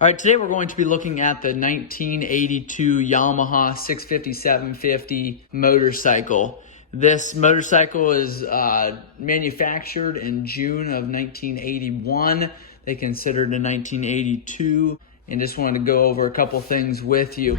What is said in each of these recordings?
All right, today we're going to be looking at the 1982 Yamaha 650-750 motorcycle. This motorcycle is manufactured in June of 1981. They considered a 1982, and just wanted to go over a couple things with you.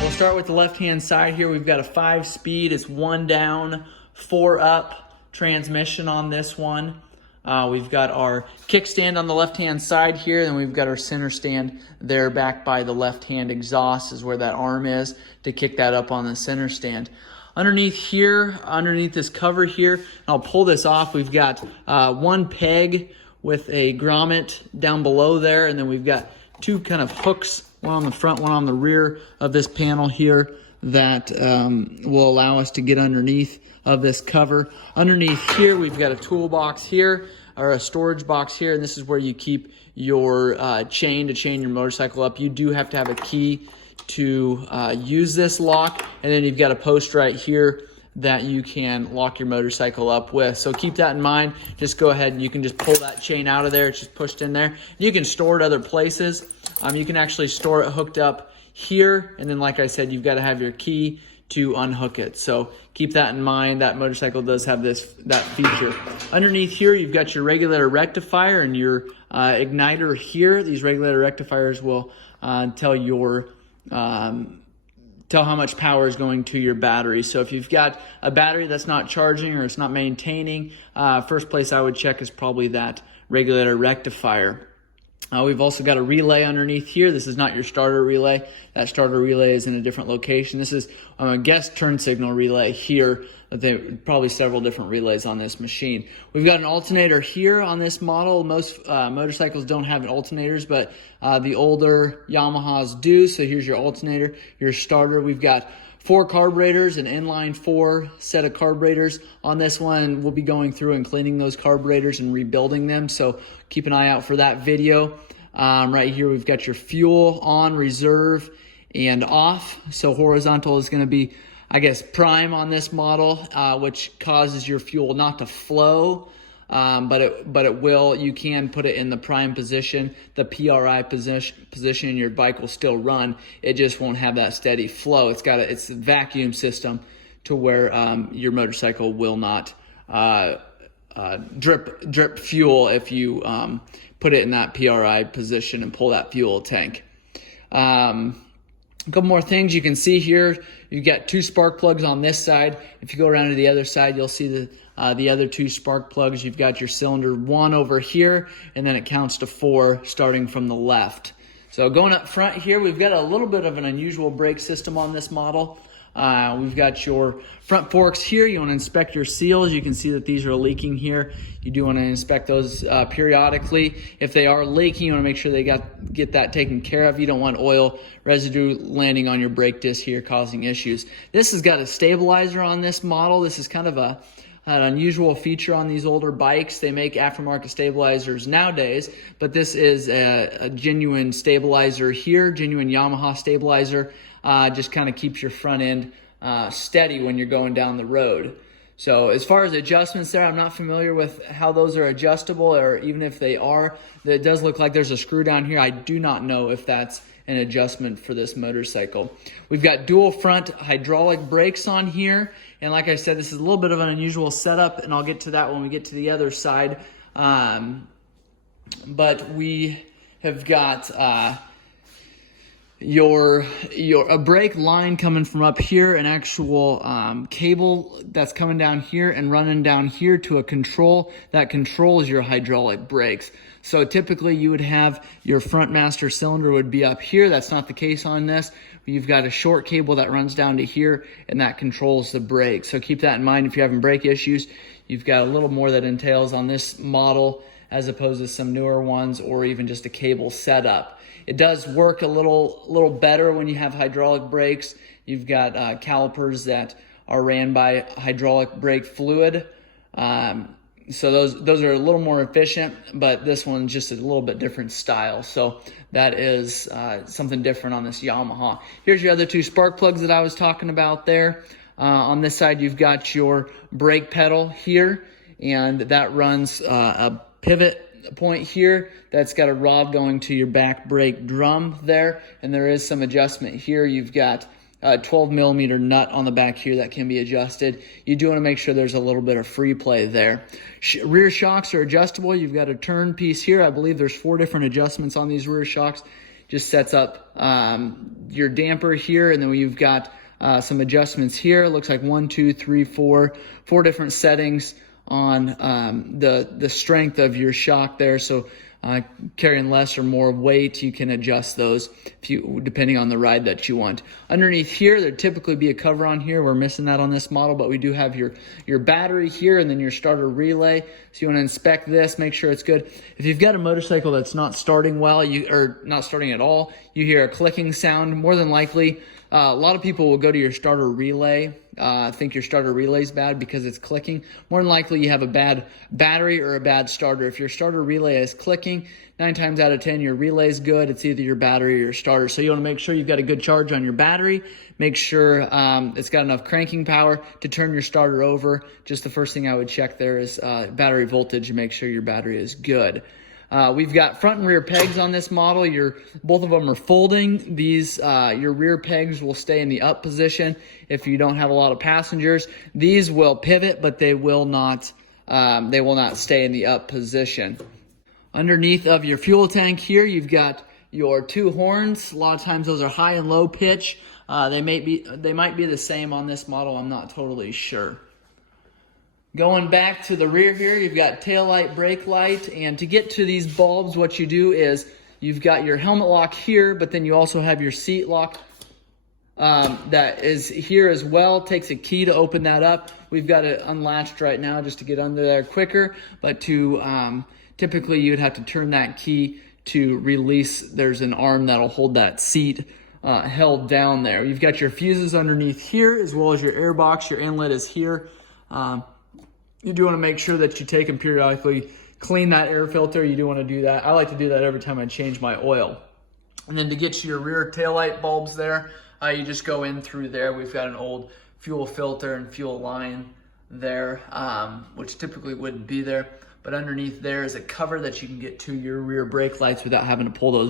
We'll start with the left-hand side here. We've got a 5-speed. It's 1 down, 4 up. Transmission on this one. We've got our kickstand on the left-hand side here, and we've got our center stand there back by the left-hand exhaust is where that arm is to kick that up on the center stand. Underneath here, underneath this cover here, and I'll pull this off, we've got one peg with a grommet down below there, and then we've got 2 kind of hooks, one on the front, one on the rear of this panel here that will allow us to get underneath of this cover. Underneath here, we've got a toolbox here, or a storage box here, and this is where you keep your chain to chain your motorcycle up. You do have to have a key to use this lock, and then you've got a post right here that you can lock your motorcycle up with. So keep that in mind. Just go ahead and you can just pull that chain out of there. It's just pushed in there. You can store it other places. You can actually store it hooked up here, and then like I said, you've got to have your key to unhook it. So keep that in mind. That motorcycle does have that feature. Underneath here, you've got your regulator rectifier and your igniter here. These regulator rectifiers will tell how much power is going to your battery. So if you've got a battery that's not charging or it's not maintaining, first place I would check is probably that regulator rectifier. We've also got a relay underneath here. This is not your starter relay. That starter relay is in a different location. This is, I guess, turn signal relay here. Probably several different relays on this machine. We've got an alternator here on this model. Most motorcycles don't have alternators, but the older Yamahas do. So here's your alternator, your starter. We've got 4 carburetors, an inline 4 set of carburetors on this one. We'll be going through and cleaning those carburetors and rebuilding them, so keep an eye out for that video. Right here we've got your fuel on, reserve, and off. So horizontal is going to be, I guess, prime on this model, which causes your fuel not to flow, but it will. You can put it in the prime position, the PRI position, and your bike will still run. It just won't have that steady flow. It's a vacuum system to where your motorcycle will not drip fuel if you put it in that PRI position and pull that fuel tank. A couple more things you can see here. You've got 2 spark plugs on this side. If you go around to the other side, you'll see the other 2 spark plugs. You've got your cylinder 1 over here, and then it counts to 4 starting from the left. So going up front here, we've got a little bit of an unusual brake system on this model. We've got your front forks here. You want to inspect your seals. You can see that these are leaking here. You do want to inspect those periodically. If they are leaking, you want to make sure they get that taken care of. You don't want oil residue landing on your brake disc here causing issues. This has got a stabilizer on this model. This is kind of an unusual feature on these older bikes. They make aftermarket stabilizers nowadays, but this is a genuine stabilizer here, genuine Yamaha stabilizer. Just kind of keeps your front end steady when you're going down the road. So as far as adjustments there, I'm not familiar with how those are adjustable, or even if they are. It does look like there's a screw down here. I do not know if that's an adjustment for this motorcycle. We've got dual front hydraulic brakes on here, and like I said, this is a little bit of an unusual setup, and I'll get to that when we get to the other side. But we have got a brake line coming from up here, an actual cable that's coming down here and running down here to a control that controls your hydraulic brakes. So typically you would have your front master cylinder would be up here. That's not the case on this. You've got a short cable that runs down to here, and that controls the brake. So keep that in mind if you're having brake issues. You've got a little more that entails on this model as opposed to some newer ones, or even just a cable setup. It does work a little better when you have hydraulic brakes. You've got calipers that are ran by hydraulic brake fluid. So those are a little more efficient, but this one's just a little bit different style. So that is something different on this Yamaha. Here's your other 2 spark plugs that I was talking about there. On this side, you've got your brake pedal here. and that runs a pivot point here that's got a rod going to your back brake drum there, and there is some adjustment here. You've got a 12 millimeter nut on the back here that can be adjusted. You do want to make sure there's a little bit of free play there. Rear shocks are adjustable. You've got a turn piece here. I believe there's 4 different adjustments on these rear shocks. Just sets up your damper here, and then you've got some adjustments here. It looks like 1, 2, 3, 4 different settings on the strength of your shock there. So carrying less or more weight, you can adjust those depending on the ride that you want. Underneath here, there'd typically be a cover on here. We're missing that on this model, but we do have your battery here and then your starter relay. So you want to inspect this, make sure it's good. If you've got a motorcycle that's not starting well, or not starting at all, you hear a clicking sound, more than likely, a lot of people will go to your starter relay, think your starter relay is bad because it's clicking. More than likely you have a bad battery or a bad starter. If your starter relay is clicking, 9 times out of 10 your relay is good. It's either your battery or your starter. So you want to make sure you've got a good charge on your battery. Make sure it's got enough cranking power to turn your starter over. Just the first thing I would check there is battery voltage and make sure your battery is good. We've got front and rear pegs on this model. Both of them are folding. These your rear pegs will stay in the up position if you don't have a lot of passengers. These will pivot, but they will not stay in the up position. Underneath of your fuel tank here, you've got your 2 horns. A lot of times those are high and low pitch. They might be the same on this model. I'm not totally sure. Going back to the rear here, you've got tail light, brake light, and to get to these bulbs, what you do is you've got your helmet lock here, but then you also have your seat lock that is here as well. It takes a key to open that up. We've got it unlatched right now just to get under there quicker, but typically you'd have to turn that key to release. There's an arm that'll hold that seat held down there. You've got your fuses underneath here as well as your air box. Your inlet is here. You do want to make sure that you take and periodically clean that air filter. You do want to do that. I like to do that every time I change my oil. And then to get to your rear taillight bulbs there, you just go in through there. We've got an old fuel filter and fuel line there, which typically wouldn't be there. But underneath there is a cover that you can get to your rear brake lights without having to pull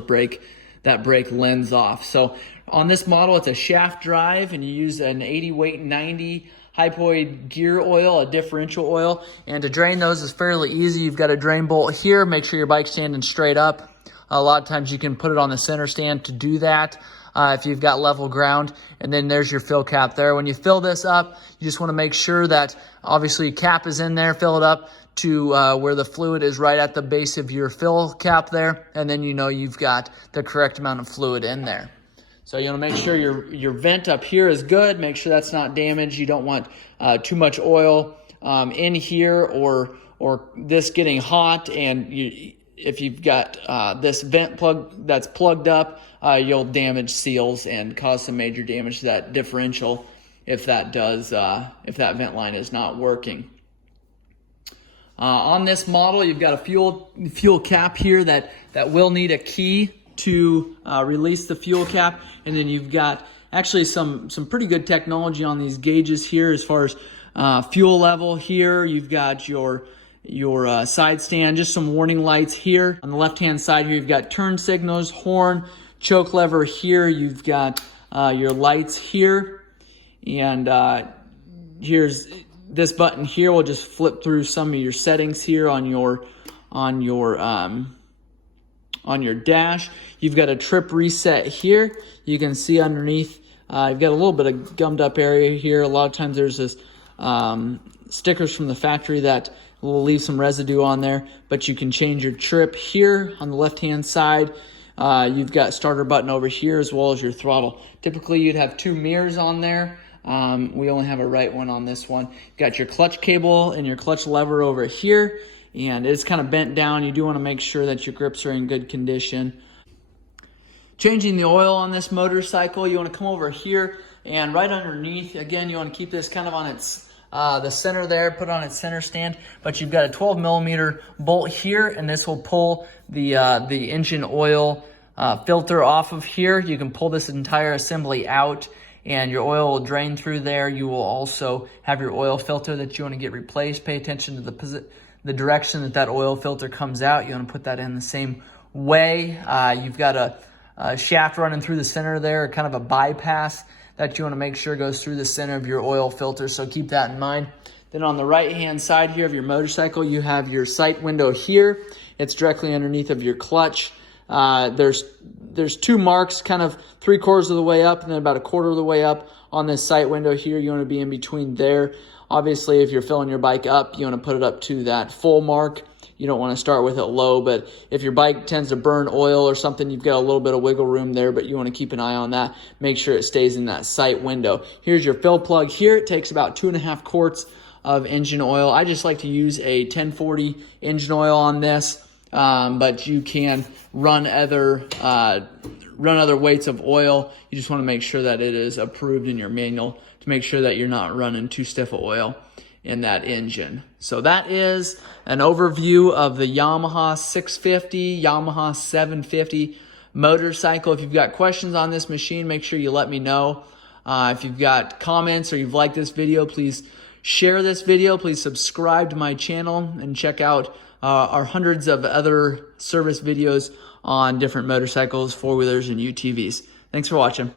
that brake lens off. So on this model, it's a shaft drive, and you use an 80 weight 90 hypoid gear oil, a differential oil. And to drain those is fairly easy. You've got a drain bolt here. Make sure your bike's standing straight up. A lot of times you can put it on the center stand to do that if you've got level ground. And then there's your fill cap there. When you fill this up, you just want to make sure that obviously cap is in there. Fill it up to where the fluid is right at the base of your fill cap there. And then you know you've got the correct amount of fluid in there. So you want to make sure your vent up here is good. Make sure that's not damaged. You don't want too much oil in here or this getting hot. And if you've got this vent plug that's plugged up, you'll damage seals and cause some major damage to that differential if that vent line is not working. On this model, you've got a fuel cap here that will need a key to release the fuel cap. And then you've got actually some pretty good technology on these gauges here as far as fuel level here. You've got your side stand, just some warning lights here. On the left-hand side here, you've got turn signals, horn, choke lever here. You've got your lights here. And here's this button here. We'll just flip through some of your settings here on your dash. You've got a trip reset here. You can see underneath, you've got a little bit of gummed up area here. A lot of times there's this stickers from the factory that will leave some residue on there, but you can change your trip here on the left-hand side. You've got starter button over here as well as your throttle. Typically you'd have 2 mirrors on there. We only have a right one on this one. You've got your clutch cable and your clutch lever over here, and it's kind of bent down. You do want to make sure that your grips are in good condition. Changing the oil on this motorcycle, you want to come over here and right underneath, again, you want to keep this kind of on its the center there, put it on its center stand, but you've got a 12 millimeter bolt here, and this will pull the engine oil filter off of here. You can pull this entire assembly out, and your oil will drain through there. You will also have your oil filter that you want to get replaced. Pay attention to the direction that oil filter comes out. You want to put that in the same way. You've got a shaft running through the center there, kind of a bypass that you want to make sure goes through the center of your oil filter, so keep that in mind. Then on the right-hand side here of your motorcycle, you have your sight window here. It's directly underneath of your clutch. There's 2 marks, kind of 3/4 of the way up and then about 1/4 of the way up on this sight window here. You want to be in between there. Obviously, if you're filling your bike up, you want to put it up to that full mark. You don't want to start with it low, but if your bike tends to burn oil or something, you've got a little bit of wiggle room there, but you want to keep an eye on that. Make sure it stays in that sight window. Here's your fill plug here. It takes about 2.5 quarts of engine oil. I just like to use a 1040 engine oil on this, but you can run other weights of oil. You just want to make sure that it is approved in your manual to make sure that you're not running too stiff of oil in that engine. So that is an overview of the Yamaha 650, Yamaha 750 motorcycle. If you've got questions on this machine, make sure you let me know. If you've got comments or you've liked this video, please share this video. Please subscribe to my channel and check out our hundreds of other service videos on different motorcycles, 4-wheelers, and UTVs. Thanks for watching.